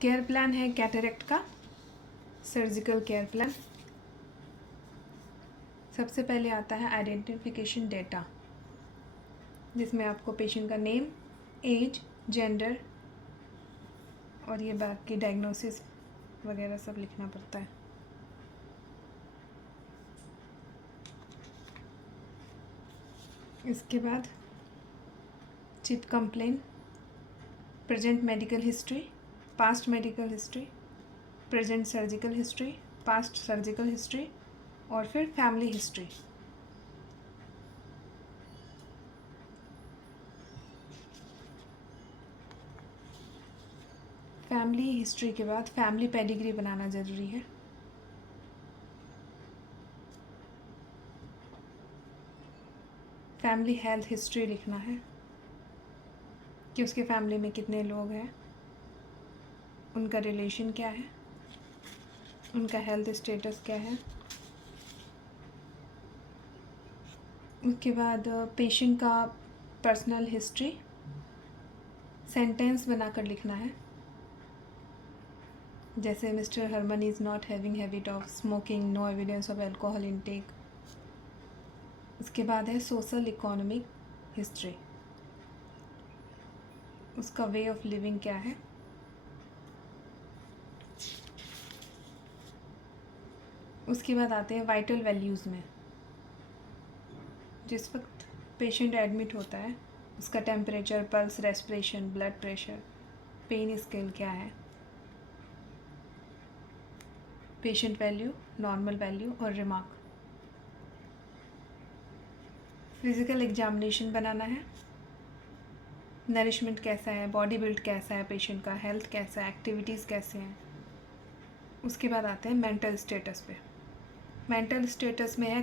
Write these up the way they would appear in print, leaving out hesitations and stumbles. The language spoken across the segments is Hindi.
केयर प्लान है कैटरेक्ट का, सर्जिकल केयर प्लान। सबसे पहले आता है आइडेंटिफिकेशन डेटा, जिसमें आपको पेशेंट का नेम, एज, जेंडर और ये बाकी डायग्नोसिस वगैरह सब लिखना पड़ता है। इसके बाद chip complain, present medical history, past medical history, present surgical history, past surgical history और फिर फैमिली हिस्ट्री। फैमिली हिस्ट्री के बाद फैमिली पेडिग्री बनाना ज़रूरी है। फैमिली हेल्थ हिस्ट्री लिखना है कि उसके फैमिली में कितने लोग हैं, उनका रिलेशन क्या है, उनका हेल्थ स्टेटस क्या है। उसके बाद पेशेंट का पर्सनल हिस्ट्री सेंटेंस बनाकर लिखना है, जैसे mister Harman is not having habit of smoking, no evidence of alcohol intake. उसके बाद है सोशल इकोनॉमिक हिस्ट्री, उसका वे ऑफ लिविंग क्या है। उसके बाद आते हैं वाइटल वैल्यूज़ में, जिस वक्त पेशेंट एडमिट होता है उसका temperature, pulse, respiration, blood pressure, pain scale क्या है, पेशेंट वैल्यू, नॉर्मल वैल्यू और रिमार्क। फिज़िकल एग्जामिनेशन बनाना है, नरिशमेंट कैसा है, बॉडी बिल्ड कैसा है पेशेंट का, हेल्थ कैसा है, एक्टिविटीज़ कैसे हैं। उसके बाद आते हैं मेंटल स्टेटस पे। मेंटल स्टेटस में है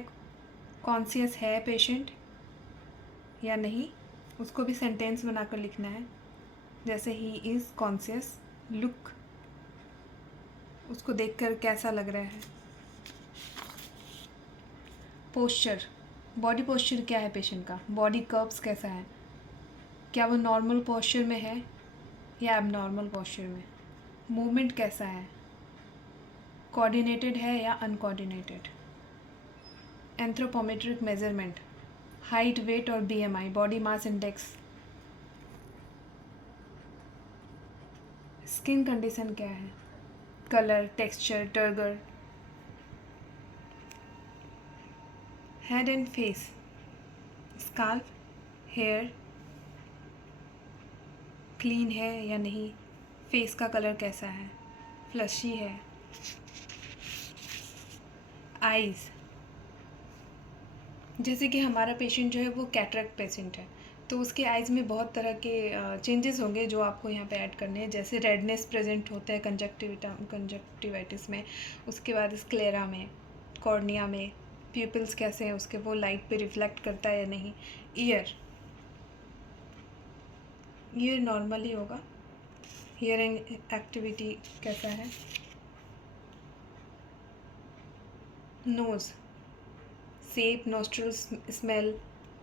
कॉन्शियस है पेशेंट या नहीं, उसको भी सेंटेंस बनाकर लिखना है, जैसे ही इज़ कॉन्शियस, लुक, उसको देखकर कैसा लग रहा है। पोस्चर, बॉडी पोस्चर क्या है पेशेंट का, बॉडी कर्व्स कैसा है, क्या वो नॉर्मल पोस्चर में है या एबनॉर्मल पोस्चर में, मूवमेंट कैसा है, कोऑर्डिनेटेड है या uncoordinated. Anthropometric measurement, height, weight और BMI, body mass index. Skin condition क्या है, colour, texture, turgor. Head and face, scalp, hair clean है या नहीं, फेस का कलर कैसा है, फ्लशी है। आइज़, जैसे कि हमारा पेशेंट जो है वो कैटरेक्ट पेशेंट है, तो उसके आइज़ में बहुत तरह के चेंजेस होंगे जो आपको यहाँ पे ऐड करने हैं, जैसे रेडनेस प्रेजेंट होता है कंजक्टिवाइटिस में। उसके बाद स्क्लेरा में, कॉर्निया में, प्यूपिल्स कैसे हैं उसके, वो लाइट पे रिफ्लेक्ट करता है या नहीं। ईयर नॉर्मल ही होगा, हियरिंग एक्टिविटी कैसा है। Nose, shape, nostrils, smell,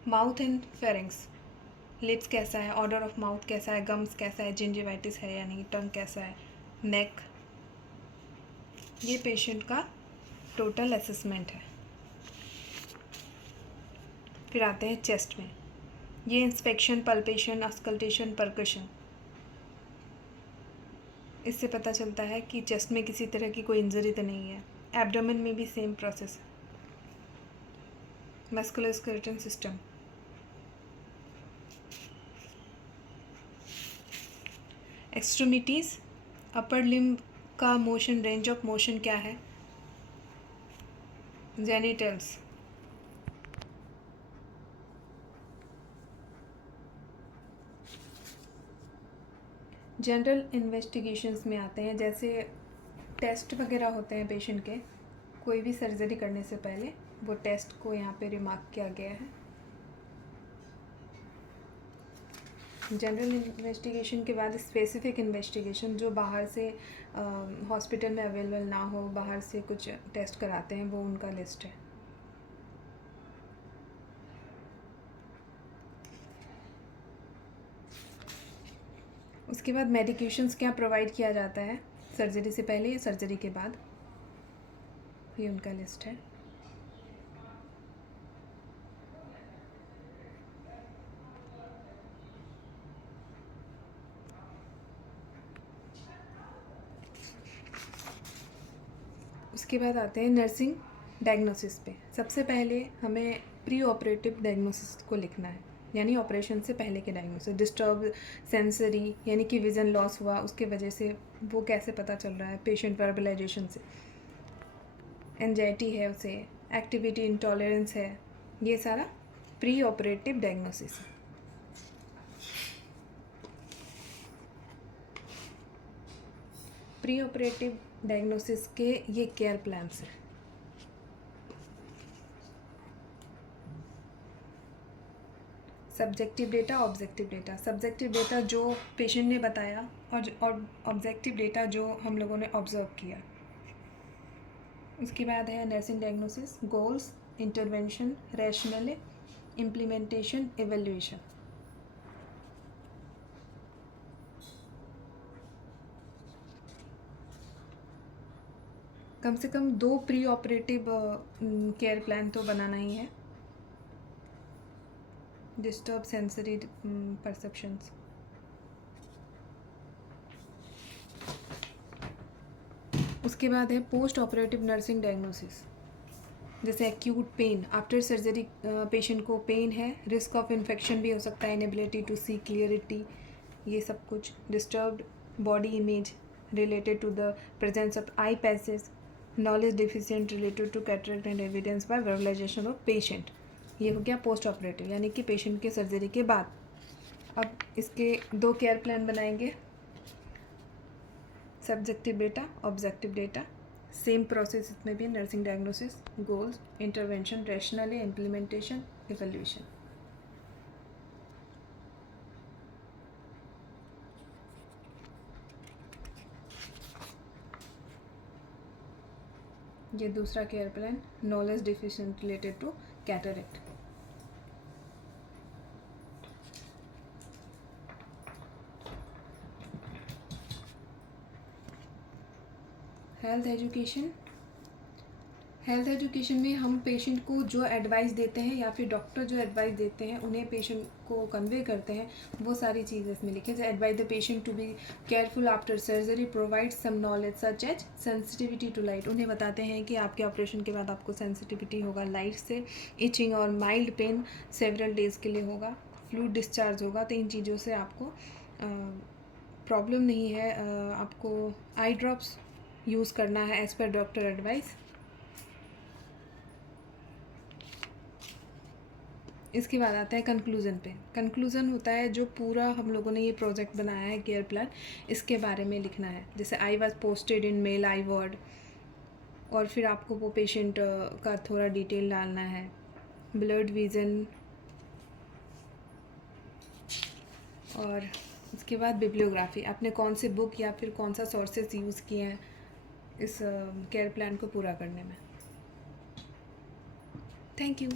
mouth and pharynx, lips कैसा है, ऑर्डर ऑफ माउथ कैसा है, गम्स कैसा है, जिंजिवाइटिस है या नहीं, टंग कैसा है, नेक। ये पेशेंट का टोटल असेसमेंट है। फिर आते हैं चेस्ट में, ये इंस्पेक्शन, पल्पेशन, अस्कल्टेशन, परकशन, इससे पता चलता है कि चेस्ट में किसी तरह की कोई इंजरी तो नहीं है। एब्डोमेन में भी सेम प्रोसेस है। Musculoskeletal system, extremities, upper limb का मोशन, रेंज ऑफ मोशन क्या है, जेनिटल्स। जनरल इन्वेस्टिगेशंस में आते हैं, जैसे टेस्ट वगैरह होते हैं पेशेंट के, कोई भी सर्जरी करने से पहले वो टेस्ट को यहाँ पे रिमार्क किया गया है। जनरल इन्वेस्टिगेशन के बाद स्पेसिफिक इन्वेस्टिगेशन, जो बाहर से हॉस्पिटल में अवेलेबल ना हो, बाहर से कुछ टेस्ट कराते हैं, वो उनका लिस्ट है। इसके बाद मेडिकेशंस क्या प्रोवाइड किया जाता है सर्जरी से पहले या सर्जरी के बाद, ये उनका लिस्ट है। उसके बाद आते हैं नर्सिंग डायग्नोसिस पे। सबसे पहले हमें प्री ऑपरेटिव डायग्नोसिस को लिखना है, यानी ऑपरेशन से पहले के डायग्नोसिस। डिस्टर्ब सेंसरी यानी कि विज़न लॉस हुआ, उसके वजह से वो कैसे पता चल रहा है, पेशेंट वर्बलाइजेशन से। एंजाइटी है उसे, एक्टिविटी इंटॉलरेंस है, ये सारा प्री ऑपरेटिव डायग्नोसिस है। प्री ऑपरेटिव डायग्नोसिस के ये केयर प्लान्स हैं। Subjective data, objective data. Subjective data जो पेशेंट ने बताया और ऑब्जेक्टिव डेटा जो हम लोगों ने ऑब्जर्व किया। उसके बाद है nursing diagnosis, goals, intervention, rational, implementation, evaluation. कम से कम 2 प्री ऑपरेटिव केयर प्लान तो बनाना ही है। Disturb sensory perceptions. उसके बाद है पोस्ट ऑपरेटिव नर्सिंग डायग्नोसिस, जैसे acute pain after surgery, patient को पेन है, रिस्क ऑफ इन्फेक्शन भी हो सकता है, इनेबिलिटी टू सी क्लियरिटी, ये सब कुछ। Disturbed body image related to the presence of eye passage, knowledge deficient related to cataract and evidence by verbalization of patient. ये हो गया पोस्ट ऑपरेटिव, यानी कि पेशेंट के सर्जरी के बाद। अब इसके 2 केयर प्लान बनाएंगे, subjective data, objective data. Same process इसमें भी, nursing diagnosis, goals, intervention, rational, implementation, evaluation. ये दूसरा care plan, knowledge deficient related to cataract. Health education. Health education में हम पेशेंट को जो एडवाइस देते हैं या फिर डॉक्टर जो एडवाइस देते हैं उन्हें पेशेंट को कन्वे करते हैं, वो सारी चीज़ें इसमें लिखी है। Advise the patient to be careful after surgery, provide some knowledge such as sensitivity to light. उन्हें बताते हैं कि आपके ऑपरेशन के बाद आपको सेंसिटिविटी होगा लाइट से, इचिंग और माइल्ड पेन सेवरल डेज के लिए होगा, फ्लूइड डिस्चार्ज होगा। तो इन चीज़ों से आपको प्रॉब्लम नहीं है। आपको आई ड्रॉप्स यूज़ करना है एज़ पर डॉक्टर एडवाइस। इसके बाद आता है कंक्लूज़न पे। कंक्लूज़न होता है जो पूरा हम लोगों ने ये प्रोजेक्ट बनाया है केयर प्लान, इसके बारे में लिखना है। जैसे I was posted in male eye ward, और फिर आपको वो पेशेंट का थोड़ा डिटेल डालना है, ब्लड विज़न, और उसके बाद बिब्लियोग्राफी, आपने कौन से बुक या फिर कौन सा सोर्सेज यूज़ किए हैं इस केयर प्लान को पूरा करने में। Thank you.